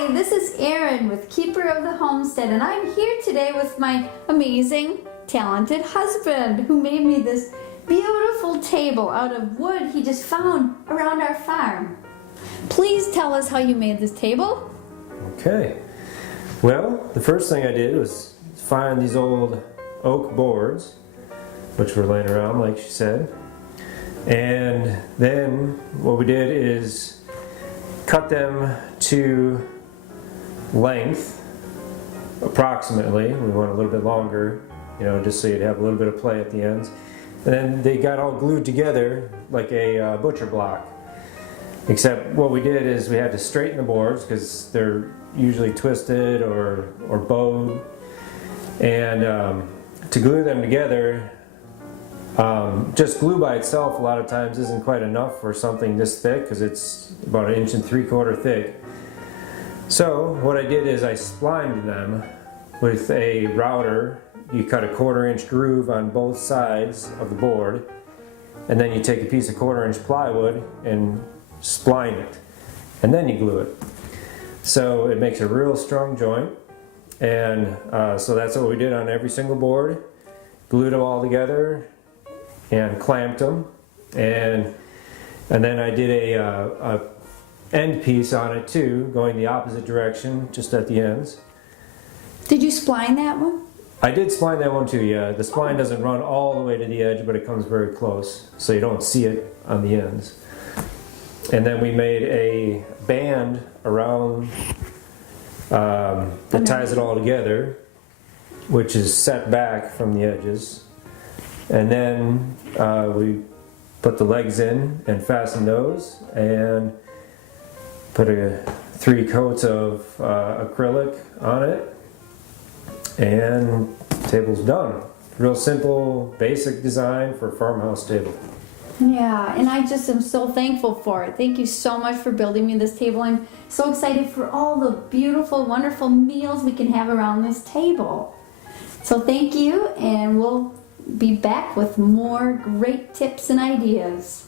Hi, this is Erin with Keeper of the Homestead, and I'm here today with my amazing, talented husband who made me this beautiful table out of wood he just found around our farm. Please tell us how you made this table. Okay. Well, the first thing I did was find these old oak boards, which were laying around, like she said. And then what we did is cut them to length, approximately. We want a little bit longer, just so you'd have a little bit of play at the ends. And then they got all glued together like a butcher block. Except what we did is we had to straighten the boards because they're usually twisted or bowed. And to glue them together, just glue by itself a lot of times isn't quite enough for something this thick because it's about 1.75 inches thick. So what I did is I splined them with a router. You cut a 1/4 inch groove on both sides of the board, and then you take a piece of 1/4 inch plywood and spline it, and then you glue it. So it makes a real strong joint, and so that's what we did on every single board. Glued them all together and clamped them, and then I did a end piece on it too, going the opposite direction, just at the ends. Did you spline that one? I did spline that one too, yeah. The spline doesn't run all the way to the edge, but it comes very close, so you don't see it on the ends. And then we made a band around that ties it all together, which is set back from the edges. And then we put the legs in and fastened those, and put 3 coats of acrylic on it, and the table's done. Real simple, basic design for a farmhouse table. Yeah, and I just am so thankful for it. Thank you so much for building me this table. I'm so excited for all the beautiful, wonderful meals we can have around this table. So thank you, and we'll be back with more great tips and ideas.